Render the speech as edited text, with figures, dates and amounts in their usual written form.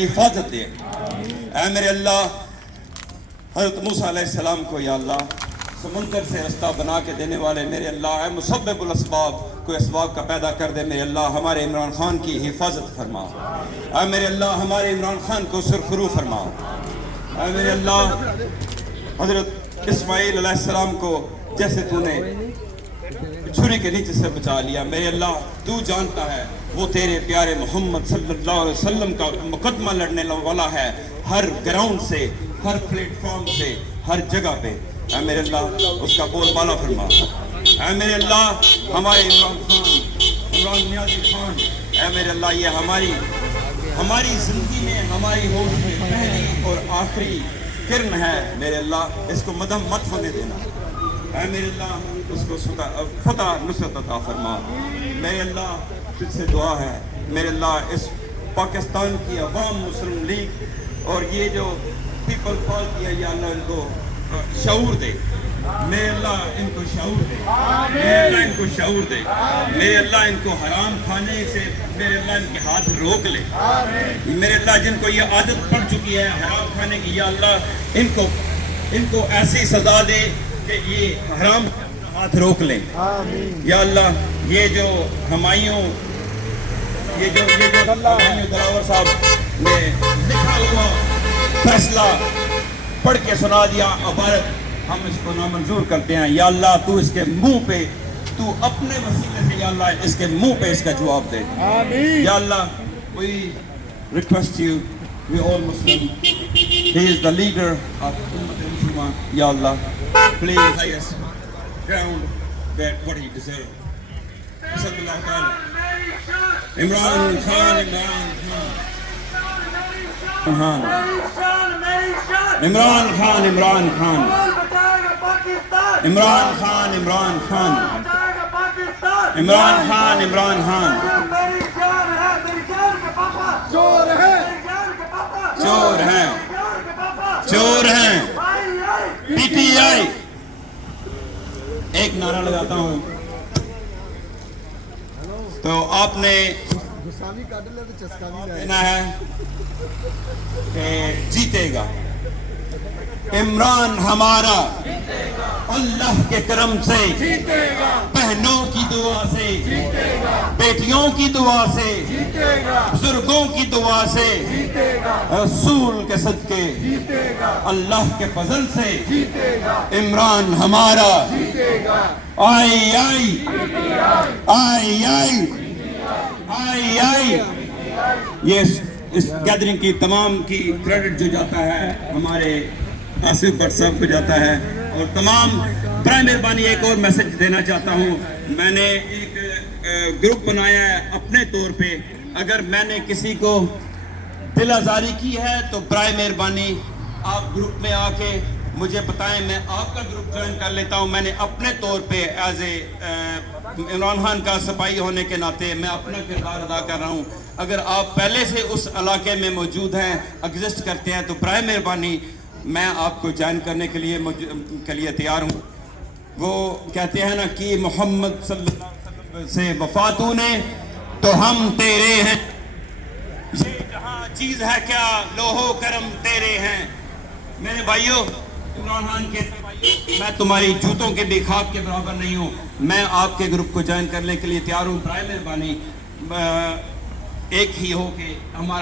حفاظت دے۔ اے میرے اللہ، حضرت موسیٰ علیہ السلام کو یا اللہ سمندر سے رستہ بنا کے دینے والے میرے اللہ، اے مسبب الاسباب، کوئی اسباب کا پیدا کر دے میرے اللہ، ہمارے عمران خان کی حفاظت فرما۔ اے میرے اللہ، ہمارے عمران خان کو سرخرو فرما۔ اے میرے اللہ، حضرت اسماعیل علیہ السلام کو جیسے تو نے چھری کے نیچے سے بچا لیا، میرے اللہ تو جانتا ہے وہ تیرے پیارے محمد صلی اللہ علیہ وسلم کا مقدمہ لڑنے والا ہے، ہر گراؤنڈ سے، ہر پلیٹ فارم سے، ہر جگہ پہ۔ اے میرے اللہ اس کا بول بالا فرما۔ اے میرے اللہ، ہمارے عمران خان، عمران نیازی خان، اے میرے اللہ یہ ہماری زندگی میں ہماری ہوش میں پہلی اور آخری کرن ہے، میرے اللہ اس کو مدھم مت ہونے دینا۔ اے میرے اللہ اس کو فتح نصرت عطا فرما۔ میرے اللہ تجھ سے دعا ہے، میرے اللہ اس پاکستان کی عوام مسلم لیگ اور یہ جو پیپل کال کیا، یا اللہ ان کو شعور دے، میرے اللہ ان کو شعور دے، میرے اللہ ان کو شعور دے، میرے اللہ ان کو حرام کھانے سے میرے اللہ ان کے ہاتھ روک لے، میرے اللہ جن کو یہ عادت پڑ چکی ہے حرام کھانے کی، یا اللہ ان کو ایسی سزا دے کہ یہ حرام ہاتھ روک لیں۔ یا اللہ یہ جو ہمایوں دلاور صاحب نے لکھا ہوا فیصلہ پڑھ کے سنا دیا عبارت، ہم اس کو نامنظور کرتے ہیں۔ یا اللہ تو اس کے منہ پہ، تو اپنے وسیلے سے یا اللہ اس کے منہ پہ اس کا جواب دے۔ یا اللہ we request you, we all Muslim, he is the leader of Ummah al-Muslimah, Ya Allah, please highest ground that what he deserves. Sallallahu ta'ala Imran Khan, Imran Khan, Imran Khan, Imran Khan, Imran Khan, Imran Khan, Imran Khan, Imran Khan, چور ہیں، چور ہیں، چور ہیں، پی ٹی آئی۔ ایک نعرہ لگاتا ہوں تو آپ نے کہنا ہے کہ جیتے گا عمران ہمارا، اللہ کے کرم سے، بہنوں کی دعا سے، بیٹیوں کی دعا سے، بزرگوں کی دعا سے، رسول کے صدقے، اللہ کے فضل سے عمران ہمارا۔ آئی آئی آئی آئی آئی آئی۔ یہ اس گیدرنگ کی تمام کی کریڈٹ جو جاتا ہے ہمارے آصف بٹ صاحب کو جاتا ہے، اور تمام برائے مہربانی ایک اور میسج دینا چاہتا ہوں۔ میں نے ایک گروپ بنایا ہے اپنے طور پہ، اگر میں نے کسی کو دل آزاری کی ہے تو برائے مہربانی آپ گروپ میں آ کے مجھے بتائیں، میں آپ کا گروپ جوائن کر لیتا ہوں۔ میں نے اپنے طور پہ ایز اے عمران خان کا سپاہی ہونے کے ناطے میں اپنا کردار ادا کر رہا ہوں۔ اگر آپ پہلے سے اس علاقے میں موجود ہیں، ایگزسٹ کرتے ہیں، تو برائے مہربانی میں آپ کو جوائن کرنے کے لیے تیار ہوں۔ وہ کہتے ہیں نا کہ محمد صلی اللہ علیہ وسلم سے وفا تو نے تو ہم تیرے ہیں، یہ جہاں چیز ہے کیا لوہو کرم تیرے ہیں۔ میرے بھائیوں، عمران خان کے بھائیوں، میں تمہاری جوتوں کے بھی خاک کے برابر نہیں ہوں، میں آپ کے گروپ کو جوائن کرنے کے لیے تیار ہوں۔ برائے مہربانی ایک ہی ہو کہ ہمارا